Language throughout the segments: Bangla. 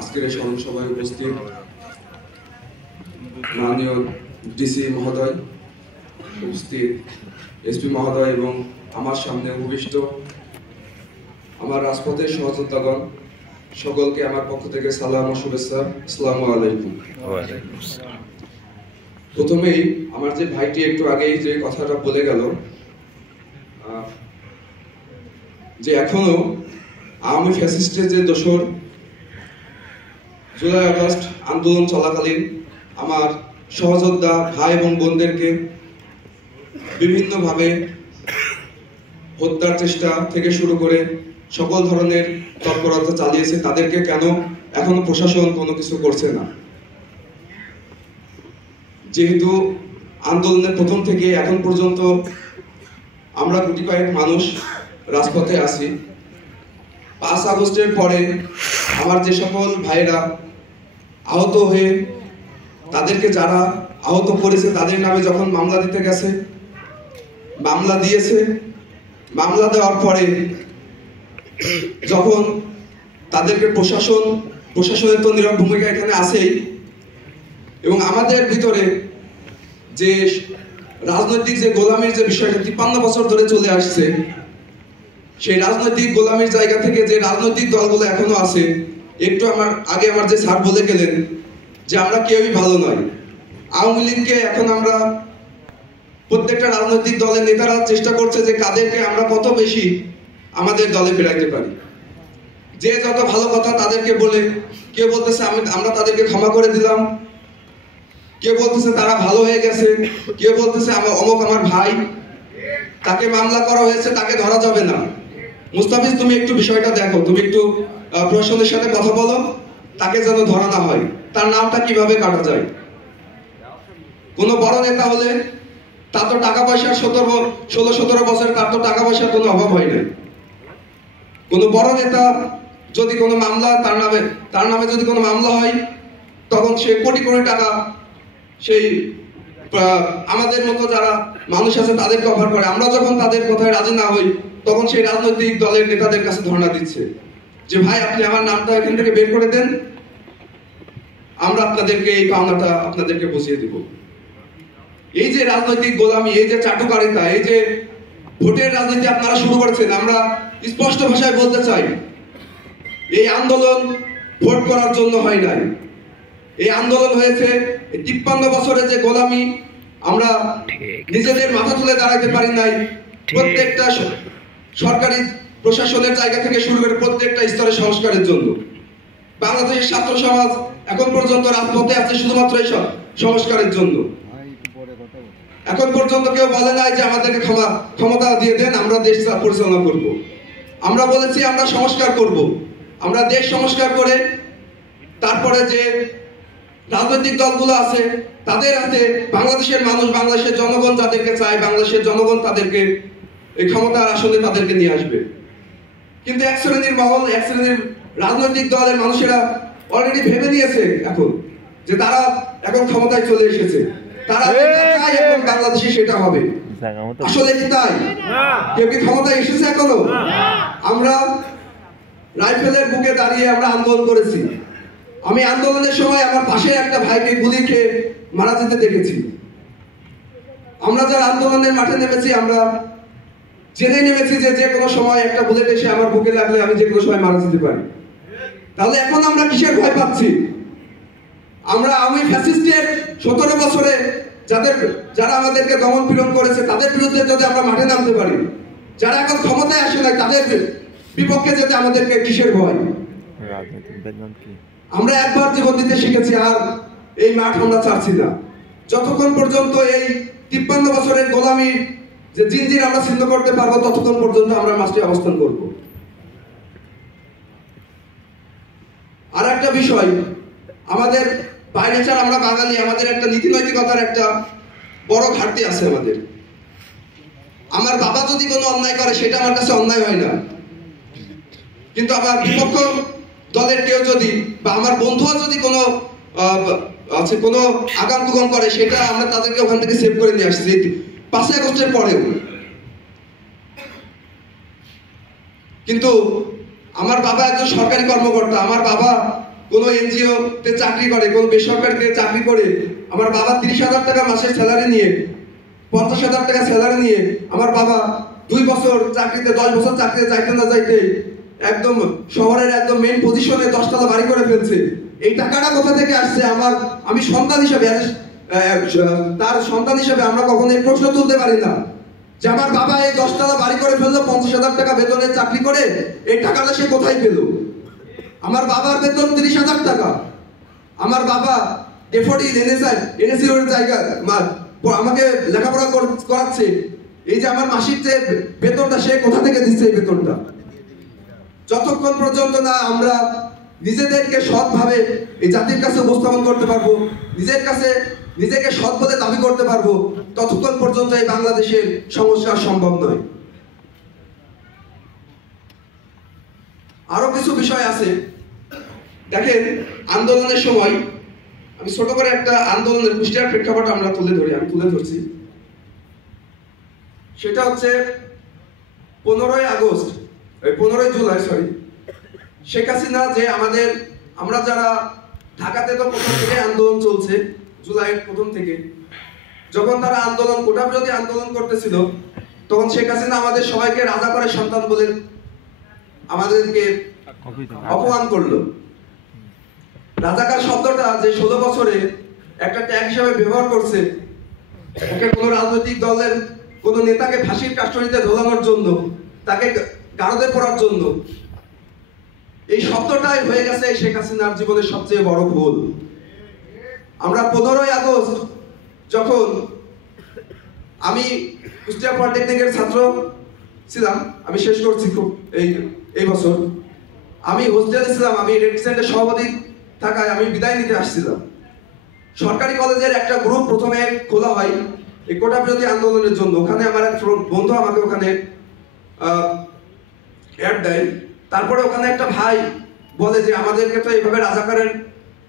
আজকের এই স্মরণ সভায় উপস্থিত মাননীয় ডিসি মহোদয়, উপস্থিত এসপি মহোদয় এবং আমার সামনে উপবিষ্ট আমার রাজপথের সহযোদ্ধাগণ, সকলকে আমার পক্ষ থেকে সালাম ও শুভেচ্ছা। আসসালামু আলাইকুম। প্রথমেই আমার যে ভাইটি একটু আগেই যে কথাটা বলে গেল যে এখনো আওয়ামী ফ্যাসিস্টের যে দোসর জুলাই আগস্ট আন্দোলন চলাকালীন আমার সহযোদ্ধা ভাই এবং বোনদেরকে বিভিন্নভাবে হত্যার চেষ্টা থেকে শুরু করে সকল ধরনের তৎপরতা চালিয়েছে, তাদেরকে কেন এখনো প্রশাসন কোনো কিছু করছে না? যেহেতু আন্দোলনের প্রথম থেকে এখন পর্যন্ত আমরা গুটি কয়েক মানুষ রাজপথে আছি, 5 আগস্টের পরে আমার যে সকল ভাইরা আহত হয়ে তাদেরকে যারা আহত করেছে তাদের নামে যখন মামলা দিতে গেছে, মামলা দিয়েছে, মামলা দেওয়ার পরে যখন তাদেরকে প্রশাসনের তো নীরব ভূমিকা এখানে আছেই, এবং আমাদের ভিতরে যে রাজনৈতিক যে গোলামির যে বিষয়টা 53 বছর ধরে চলে আসছে, সেই রাজনৈতিক গোলামির জায়গা থেকে যে রাজনৈতিক দলগুলো এখনো আছে, একটু আমার যে স্যার বলে গেলেন যে আমরা কেউই ভালো নয়। আওয়ামী লীগকে এখন আমরা প্রত্যেকটা রাজনৈতিক দলের নেতারা চেষ্টা করছে যে কাদেরকে আমরা কত বেশি আমাদের দলে ফেরাইতে পারি। যে যত ভালো কথা তাদেরকে বলে, কেউ বলতেছে আমরা তাদেরকে ক্ষমা করে দিলাম, কেউ বলতেছে তারা ভালো হয়ে গেছে, কেউ বলতেছে আমার ভাই, তাকে মামলা করা হয়েছে, তাকে ধরা যাবে না। মুস্তাফিজ, তুমি একটু বিষয়টা দেখো, তুমি একটু প্রশাসনের সাথে কথা বলো, তাকে যেন ধরা না হয়। তার নামটা কিভাবে কাটা যায়? কোনো বড় নেতা হলে তার তো টাকা পয়সার 16-17 বছর তার তো টাকা পয়সার কোনো অভাব হয় না। কোনো বড় নেতা যদি কোনো মামলা তার নামে যদি কোনো মামলা হয়, তখন সে কোটি কোটি টাকা সেই আমাদের মতো যারা মানুষ আছে তাদেরকে অফার করে। আমরা যখন তাদের কথায় রাজি না হই, তখন সেই রাজনৈতিক দলের নেতাদের কাছে ধর্ণা দিচ্ছে যে ভাই আপনি আমার নামটা এখান থেকে বের করে দেন, আমরা আপনাদেরকে এই পাওনাটা আপনাদেরকে বুঝিয়ে দিব। এই যে রাজনৈতিক গোলামি, এই যে চাটুকারিতা, এই যে ভোটের রাজনীতি আপনারা শুরু করেছেন, আমরা স্পষ্ট ভাষায় বলতে চাই, এই আন্দোলন ভোট করার জন্য হয় নাই। এই আন্দোলন হয়েছে 53 বছরের যে গোলামি, আমরা নিজেদের মাথা তুলে দাঁড়াতে পারি নাই। প্রত্যেকটা সরকারি প্রশাসনের জায়গা থেকে শুরু করে প্রত্যেকটা স্তরে সংস্কারের জন্য বাংলাদেশের ছাত্র সমাজ এখন পর্যন্ত রাজপথে আছে শুধুমাত্র এই সংস্কারের জন্য। এখন পর্যন্ত কেউ বলে নাই যে আমাদেরকে ক্ষমতা দিয়ে দেন, আমরা দেশ পরিচালনা করব। আমরা বলেছি আমরা সংস্কার করব, আমরা দেশ সংস্কার করে তারপরে যে রাজনৈতিক দলগুলো আছে তাদের হাতে বাংলাদেশের মানুষ, বাংলাদেশের জনগণ যাদেরকে চায়, বাংলাদেশের জনগণ তাদেরকে এই ক্ষমতার আসলে তাদেরকে নিয়ে আসবে। কিন্তু এক শ্রেণীর মহল, এক শ্রেণীর রাজনৈতিক দলের মানুষেরা অলরেডি ভেবে নিয়েছে এখন যে তারা এখন ক্ষমতায় চলে এসেছে, তারা চায় এবং বাংলাদেশে সেটা হবে। আসলে কি তাই? কেউ কি ক্ষমতায় এসেছে এখনো? আমরা রাইফেলের বুকে দাঁড়িয়ে আমরা আন্দোলন করেছি। আমি আন্দোলনের সময় আমার পাশে একটা ভাইকে গুলি খেয়ে মারা যেতে দেখেছি। আমরা যারা আন্দোলনের মাঠে নেমেছি, আমরা জেনে নেমেছি যে কোনো সময় একটা বুলেট এসে আমার বুকে লাগলে আমি যে কোনো সময় মারা যেতে পারি। তাহলে এখন আমরা কিসের ভয় পাচ্ছি? আমরা আওয়ামী ফ্যাসিস্টের 17 বছরে যারা আমাদেরকে দমন পীড়ন করেছে তাদের বিরুদ্ধে যদি আমরা মাঠে নামতে পারি, যারা এখন ক্ষমতায় আসে নাই তাদের বিপক্ষে যেতে আমাদেরকে কিসের ভয়? আমরা একবার জীবন দিতে শিখেছি, আর এই মাঠ আমরা ছাড়ছি না। যতক্ষণ পর্যন্ত এই 53 বছরের গোলামি যে জিনজির আমরা ছিন্ন করতে পারবো, ততক্ষণ পর্যন্ত আমরা মাঠে অবস্থান করব। আর একটা বিষয়, আমাদের বাইরে ছাড়া আমরা বাঙালি, আমাদের একটা নীতি নৈতিকতার একটা বড় ঘাটতি আছে আমাদের। আমার বাবা যদি কোনো অন্যায় করে সেটা আমার কাছে অন্যায় হয় না, কিন্তু আমার বিপক্ষ দলের কেউ যদি বা আমার বন্ধুরা যদি কোনো আগাম টুকন করে, সেটা আমরা তাদেরকে ওখান থেকে সেভ করে নিয়ে আসছি 5 আগস্টের পরেও। কিন্তু আমার বাবা একজন সরকারি কর্মকর্তা, আমার বাবা কোনো এনজিও তে চাকরি করে, কোনো বেসরকারিতে চাকরি করে আমার বাবা 30,000 টাকা মাসের স্যালারি নিয়ে, 50,000 টাকা স্যালারি নিয়ে আমার বাবা 2 বছর চাকরিতে, 10 বছর চাকরিতে যাইতে না যাইতে একদম শহরের একদম মেইন পজিশনে 10 তলা বাড়ি করে ফেলছে। এই টাকাটা কোথা থেকে আসছে? আমি সন্তান হিসেবে, তার সন্তান হিসেবে আমরা কখনো এই প্রশ্ন তুলতে পারি না যে আমার বাবা এই 10 তলা বাড়ি করে ফেললো 50,000 টাকা বেতনের চাকরি করে, এই টাকাটা সে কোথায় পেল? আমার বাবার বেতন 30,000 টাকা। আমার বাবা ডেফোডিল এনএসি রোডের জায়গা আমাকে লেখাপড়া করাচ্ছে। এই যে আমার মাসিক যে বেতনটা, সে কোথা থেকে দিচ্ছে এই বেতনটা? যতক্ষণ পর্যন্ত না আমরা নিজেদেরকে সৎভাবে এই জাতির কাছে উপস্থাপন করতে পারবো, নিজেকে সৎ বলে দাবি করতে পারবো, ততক্ষণ পর্যন্ত এই বাংলাদেশের সংস্কার সম্ভব নয়। আরো কিছু বিষয় আছে। দেখেন, আন্দোলনের সময় আমি ছোট করে একটা আন্দোলনের কুষ্টিয়ার প্রেক্ষাপট আমি তুলে ধরছি। সেটা হচ্ছে 15 জুলাই শেখ হাসিনা যে আমরা যারা ঢাকাতে তো প্রথম থেকে আন্দোলন চলছে, জুলাইয়ের প্রথম থেকে, যখন তারা কোটা বিরোধী আন্দোলন করতেছিল, তখন শেখ হাসিনা আমাদের সবাইকে রাজাকারের সন্তান বলে আমাদেরকে অপমান করলো। রাজাকার শব্দটা যে 16 বছরে একটা ট্যাগ হিসাবে ব্যবহার করছে, কোন রাজনৈতিক দলের কোন নেতাকে ফাঁসির কাস্টডিতে ঝোলানোর জন্য, তাকে গারদে পড়ার জন্য, এই শব্দটাই হয়ে গেছে শেখ হাসিনার জীবনের সবচেয়ে বড় ভুল। আমরা 15 আগস্ট যখন, আমি কুষ্টিয়া পলিটেকনিকের ছাত্র ছিলাম, আমি শেষ করছি এই বছর, আমি হোস্টেলে ছিলাম, আমি রেড সভাপতি থাকায় আমি বিদায় নিতে আসছিলাম। সরকারি কলেজের একটা গ্রুপ প্রথমে খোলা হয় এই কোটা বিরোধী আন্দোলনের জন্য। ওখানে আমার এক বন্ধু আমাকে ওখানে অ্যাড দেয়। তারপরে ওখানে একটা ভাই বলে যে আমাদেরকে তো এইভাবে রাজাকারের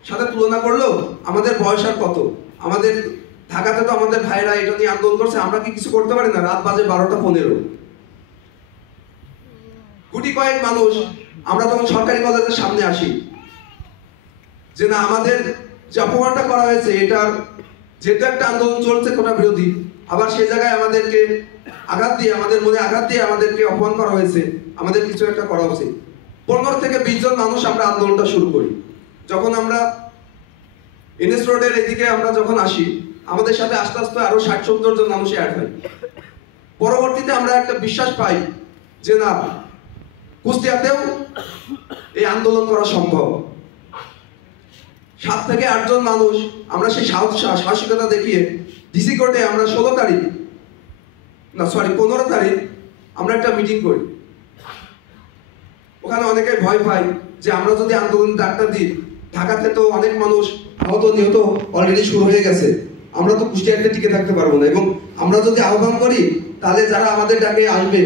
সাথে তুলনা করলো, আমাদের বয়স আর কত, আমাদের ঢাকাতে তো আমাদের ভাইরা এটা নিয়ে আন্দোলন করছে, আমরা কি কিছু করতে পারি না? রাত বাজে 12টা 15, গুটি কয়েক মানুষ আমরা তখন সরকারি কলেজের সামনে আসি যে না, আমাদের যে অপমানটা করা হয়েছে, এটার যেহেতু একটা আন্দোলন চলছে কোটা বিরোধী, আবার সেই জায়গায় আমাদেরকে আঘাত দিয়ে, আমাদের মনে আঘাত দিয়ে আমাদেরকে অপমান করা হয়েছে, আমাদের কিছু একটা করা উচিত। 15 থেকে 20 জন মানুষ আমরা আন্দোলনটা শুরু করি। যখন আমরা এনএস রোডের এদিকে আমরা যখন আসি, আমাদের সাথে আস্তে আস্তে আরো 60-70 জন মানুষ অ্যাড হয়। পরবর্তীতে আমরা একটা বিশ্বাস পাই যে না, কুষ্টিয়াতেও এই আন্দোলন করা সম্ভব। 7 থেকে 8 জন মানুষ আমরা সেই সাহসিকতা দেখিয়ে ডিসি কোর্টে আমরা 15 তারিখ আমরা একটা মিটিং করি। ওখানে অনেকে ভয় পায় যে আমরা যদি আন্দোলন ডাকটা দিই, ঢাকাতে তো অনেক মানুষ আহত নিহত অলরেডি শুরু হয়ে গেছে, আমরা তো কুষ্টিয়াতে টিকে থাকতে পারবো না, এবং আমরা যদি আহ্বান করি তাহলে যারা আমাদের ডাকে আসবে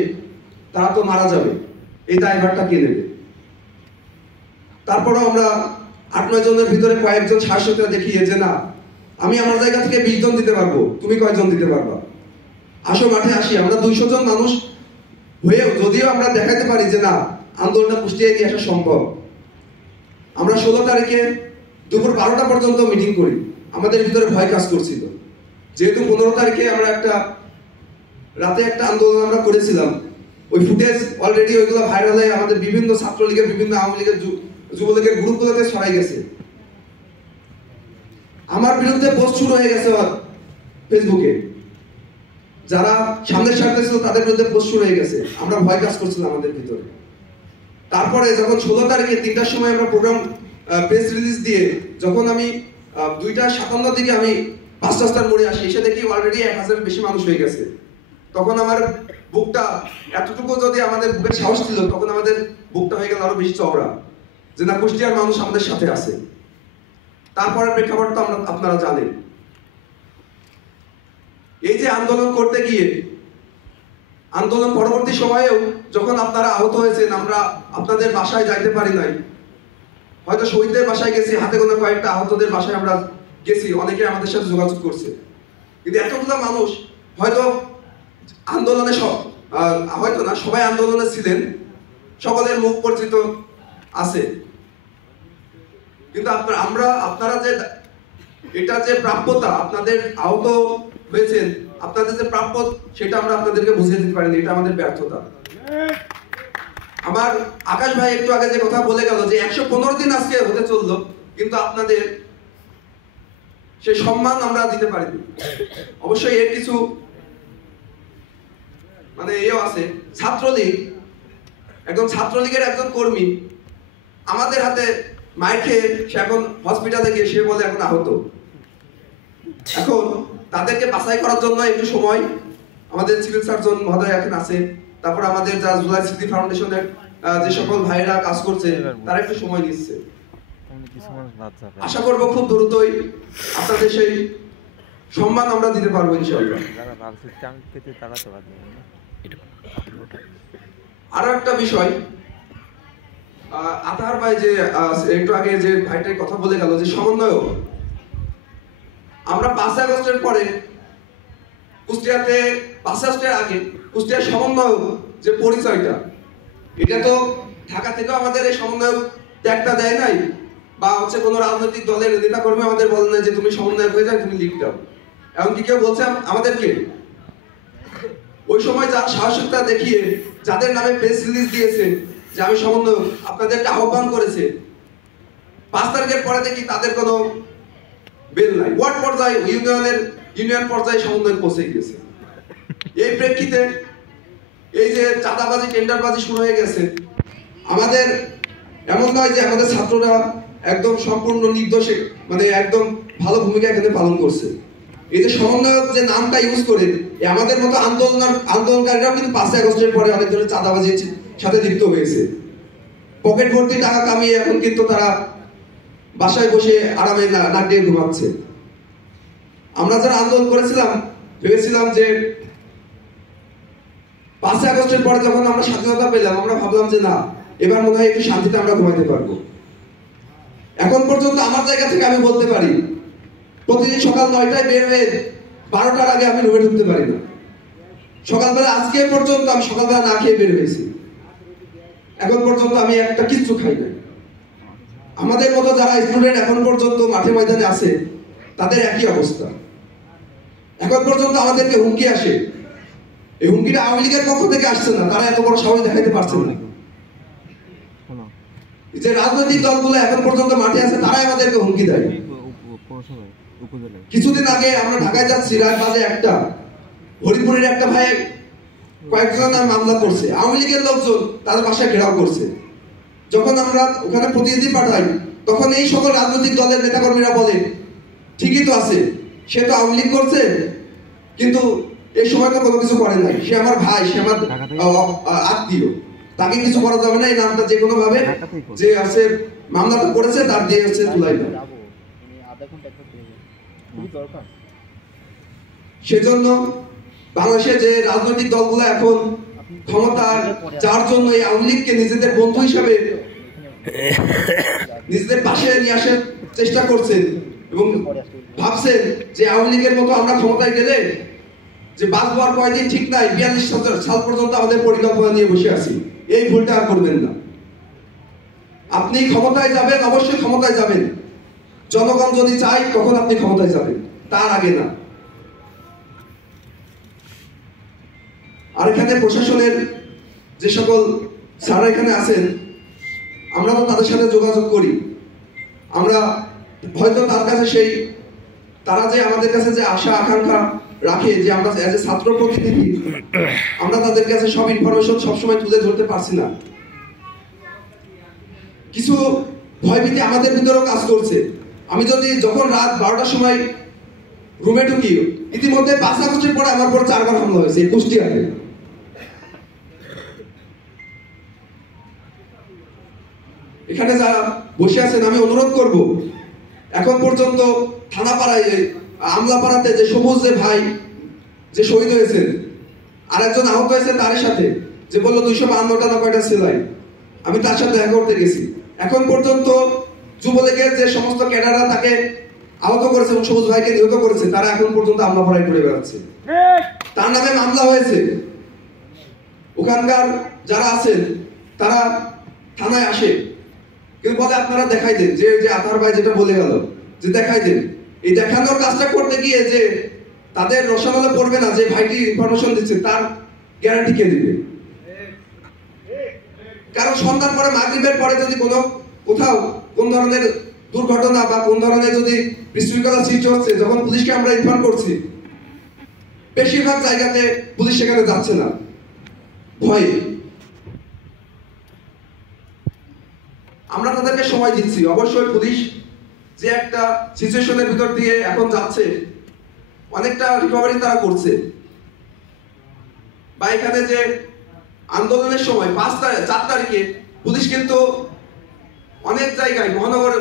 তারা তো মারা যাবে, এই দায়ভারটা কে নেবে? তারপরে আমরা 8-9 জনের ভিতরে কয়েকজন সাহসিকতা দেখিয়ে যে না, আমি আমার জায়গা থেকে 20 জন দিতে পারবো, তুমি কয়জন দিতে পারবা? আসো মাঠে আসি। আমরা 200 জন মানুষ হয়েও যদিও আমরা দেখাতে পারি যে না, আন্দোলনটা কুষ্টিয়ায় নিয়ে আসা সম্ভব। আমরা 16 তারিখে দুপুর 12টা পর্যন্ত মিটিং করি। আমাদের ভিতরে ভয় কাজ করছিল, যেহেতু 15 তারিখে আমরা রাতে একটা আন্দোলন আমরা করেছিলাম, ওই ফুটেজ অলরেডি ওইগুলো ভাইরাল হয়ে আমাদের বিভিন্ন ছাত্রলীগের, বিভিন্ন আওয়ামী লীগের, যুবলীগের গ্রুপগুলোতে ছড়াই গেছে। আমার বিরুদ্ধে পোস্ট শুরু হয়ে গেছে ফেসবুকে, যারা সামনের সাথে ছিল তাদের বিরুদ্ধে পোস্ট শুরু হয়ে গেছে। আমরা ভয় কাজ করছিলাম আমাদের ভিতরে। তারপরে যখন 16 তারিখে 3টার সময় আমরা প্রোগ্রাম প্রেস রিলিজ দিয়ে, যখন আমি 2:57 দিকে আমি 5 রাস্তার মোড়ে আসি, এসে দেখি অলরেডি 1000 বেশি মানুষ হয়ে গেছে। তখন আমার বুকটা এতটুকু, যদি আমাদের বুকের সাহস ছিল, তখন আমাদের বুকটা হয়ে গেল আরো বেশি চওড়া যে না, কুষ্টিয়ার মানুষ আমাদের সাথে আছে। তারপরে প্রেক্ষাপট তো আপনারা জানেন। এই যে আন্দোলন করতে গিয়ে, আন্দোলন পরবর্তী সময়েও যখন আপনারা আহত হয়েছেন, আমরা আপনাদের বাসায় যাইতে পারি নাই, হয়তো শহীদদের বাসায় গেছি, হাতে গোনা কয়েকটা আহতদের বাসায় আমরা গেছি, অনেকে আমাদের সাথে যোগাযোগ করছে। কিন্তু এতগুলো মানুষ হয়তো আন্দোলনে, হয়তো না সবাই আন্দোলনে ছিলেন, সকলের মুখ পরিচিত আছে, কিন্তু আপনারা যে এটা যে প্রাপ্যতা, আপনাদের আহত হয়েছেন, আপনাদের যে প্রাপ্য সেটা আমরা আপনাদেরকে বুঝিয়ে দিতে পারিনি, এটা আমাদের ব্যর্থতা। আমার আকাশ ভাই একটু আগে যে কথা বলে গেল যে 115 দিন আজকে হতে চললো, কিন্তু আপনাদের সেই সম্মান আমরা দিতে পারিনি। অবশ্যই এর কিছু মানে এও আছে। ছাত্রলীগ, একজন ছাত্রলীগের একজন কর্মী আমাদের হাতে মাইর খেয়ে সে এখন হসপিটালে গিয়ে সে বলে এখন আহত। এখন তাদেরকে বাছাই করার জন্য একটু সময়, আমাদের সিভিল সার্জন মহোদয় এখন আছে, তারপর আমাদের যা জুলাই স্মৃতি ফাউন্ডেশনের যে সকল ভাইরা কাজ করছে তারা একটু সময় নিচ্ছে। আশা করব খুব দ্রুতই আপনাদের সেই সম্মান আমরা দিতে পারবো ইনশাআল্লাহ। আরো একটা বিষয়, আতাহার ভাই যে একটু আগে যে ভাইটার কথা বলে গেল যে সমন্বয়, আমরা 5 আগস্টের পরে কুষ্টিয়াতে 5 আগস্টের আগে কুষ্টিয়ার সমন্বয় যে পরিচয়টা, এটা তো ঢাকা থেকে আমাদের এই সমন্বয় ত্যাগটা দেয় নাই, বা হচ্ছে কোনো রাজনৈতিক দলের নেতা কর্মী আমাদের বলে না যে তুমি সমন্বয়ক হয়ে যাও, তুমি লিগ দাও। এমনকি কেউ বলছে আমাদেরকে ওই সময় যার সাহসিকতা দেখিয়ে যাদের নামে প্রেস রিলিজ দিয়েছে যে আমি সমন্বয়ক, আপনাদেরকে আহ্বান করেছে, 5 তারিখের পরে দেখি তাদের কোনো বেল নাই। ওয়ার্ড পর্যায়ে ইউনিয়ন পর্যায়ে সমন্বয় পৌঁছে গেছে। এই প্রেক্ষিতে এই যে চাঁদাবাজি টেন্ডারবাজি শুরু হয়ে গেছে, আমাদের এমন নয় যে আমাদের ছাত্ররা একদম সম্পূর্ণ নির্দোষে মানে একদম ভালো ভূমিকা এখানে পালন করছে। এই যে সমন্বয়ক যে নামটা ইউজ করে আমাদের মতো আন্দোলনকারীরাও কিন্তু 5 আগস্টের পরে অনেক ধরনের চাঁদাবাজির সাথে লিপ্ত হয়েছে। পকেট ভর্তি টাকা কামিয়ে এখন কিন্তু তারা বাসায় বসে আরামে নাক দিয়ে ঘুমাচ্ছে। আমরা যারা আন্দোলন করেছিলাম ভেবেছিলাম যে 5 আগস্টের পরে যখন আমরা স্বাধীনতা পেলাম, আমরা ভাবলাম যে না, এবার মনে হয় একটু শান্তিতে আমরা ঘুমাইতে পারবো। এখন পর্যন্ত আমার জায়গা থেকে আমি বলতে পারি, প্রতিদিন সকাল 9টায় বের হয়ে 12টার আগে আমি রুমে ঢুকতে পারি না। সকালবেলা আজকে পর্যন্ত আমি সকালবেলা না খেয়ে বের হয়েছি, এখন পর্যন্ত আমি একটা কিচ্ছু খাই না। আমাদের মতো যারা স্টুডেন্ট এখন পর্যন্ত মাঠে ময়দানে আছে তাদের একই অবস্থা। এখন পর্যন্ত আমাদেরকে হুমকি আসে, এই হুমকিটা আওয়ামী লীগের পক্ষ থেকে আসছে না, তারা এত বড় সাহস দেখাইতে পারছে না। যে রাজনৈতিক দলগুলো এখন পর্যন্ত মাঠে আছে তারাই আমাদেরকে হুমকি দেয়। কিছুদিন আগে আমরা ঢাকায় যাচ্ছি, রাত বাজে 1টা, হরিপুরের একটা ভাই কয়েকজন মামলা করছে, আওয়ামী লীগের লোকজন তাদের বাসায় ঘেরাও করছে। যখন আমরা ওখানে প্রতিনিধি পাঠাই তখন এই সকল রাজনৈতিক দলের নেতাকর্মীরা বলে ঠিকই তো আছে, সে তো আওয়ামী লীগ করছে কিন্তু এই সময় তো কোনো কিছু করে নাই, সে আমার ভাই, সে আমার আত্মীয়, তাকে কিছু করা যাবে না, এই নামটা যে কোনো ভাবে যে আছে মামলাটা করেছে তার দিয়ে হচ্ছে তুলাই দেয়। সেজন্য বাংলাদেশের যে রাজনৈতিক দলগুলো এখন ক্ষমতার যার জন্য এই আওয়ামী লীগকে নিজেদের বন্ধু হিসাবে নিজেদের পাশে নিয়ে আসার চেষ্টা করছেন এবং ভাবছেন যে আওয়ামী লীগের মতো আমরা ক্ষমতায় গেলে যে বাঁচবো আর কয়দিন ঠিক নাই, 42 সাল পর্যন্ত আমাদের পরিকল্পনা নিয়ে বসে আছি, এই ভুলটা আর করবেন না। আপনি ক্ষমতায় যাবেন, অবশ্যই ক্ষমতায় যাবেন, জনগণ যদি চায় তখন আপনি ক্ষমতায় যাবেন, তার আগে না। আর এখানে প্রশাসনের যে সকল স্যাররা এখানে আছেন, আমরা তো তাদের সাথে যোগাযোগ করি, আমরা হয়তো তার কাছে সেই তারা যে আমাদের কাছে যে আশা আকাঙ্ক্ষা রাখে যে আমরা এজ এ ছাত্র প্রতিনিধি আমরা তাদের কাছে সব ইনফরমেশন সবসময় তুলে ধরতে পারছি না। কিছু ভয়ভীতি আমাদের ভিতরেও কাজ করছে। আমি যদি যখন রাত 12টার সময় রুমে ঢুকি, ইতিমধ্যে 5 আগস্টের পরে আমার পর 4বার হামলা হয়েছে কুষ্টিয়াতে। এখানে যারা বসে আছেন আমি অনুরোধ করব, এখন পর্যন্ত থানাপাড়ায় আমলাপাড়াতে যে সবুজ যে ভাই যে শহীদ হয়েছেন, আর একজন আহত হয়েছে তার সাথে যে বললো 252টা না কয়টা সেলাই, আমি তার সাথে দেখা করতে গেছি। এখন পর্যন্ত যুবলীগের যে সমস্ত ক্যাডাররা তাকে আহত করেছে এবং সবুজ ভাইকে নিহত করেছে তারা এখন পর্যন্ত আমলাপাড়ায় ঘুরে বেড়াচ্ছে, তার নামে মামলা হয়েছে। ওখানকার যারা আছেন তারা থানায় আসে কিন্তু বলে আপনারা দেখাই দেন, যে যে আতার ভাই যেটা বলে গেল যে দেখাই দেন। এই দেখানোর কাজটা করতে গিয়ে যে তাদের রসায়নে পড়বে না যে ভাইটি ইনফরমেশন দিচ্ছে, তার গ্যারান্টি কে দিবে? কারণ সন্ধ্যার পরে মাগরিবের পরে যদি কোথাও কোন ধরনের দুর্ঘটনা বা কোন ধরনের যদি বিশৃঙ্খলা সৃষ্টি হচ্ছে, যখন পুলিশকে আমরা ইনফর্ম করছি, বেশিরভাগ জায়গাতে পুলিশ সেখানে যাচ্ছে না, ভয়ে। আমরা তাদেরকে সময় দিচ্ছি। অবশ্যই পুলিশ যে একটা সিচুয়েশনের ভিতর দিয়ে এখন যাচ্ছে, অনেকটা রিকভারি তারা করছে। বা এখানে যে আন্দোলনের সময় 4 তারিখে পুলিশ কিন্তু অনেক জায়গায় মহানগর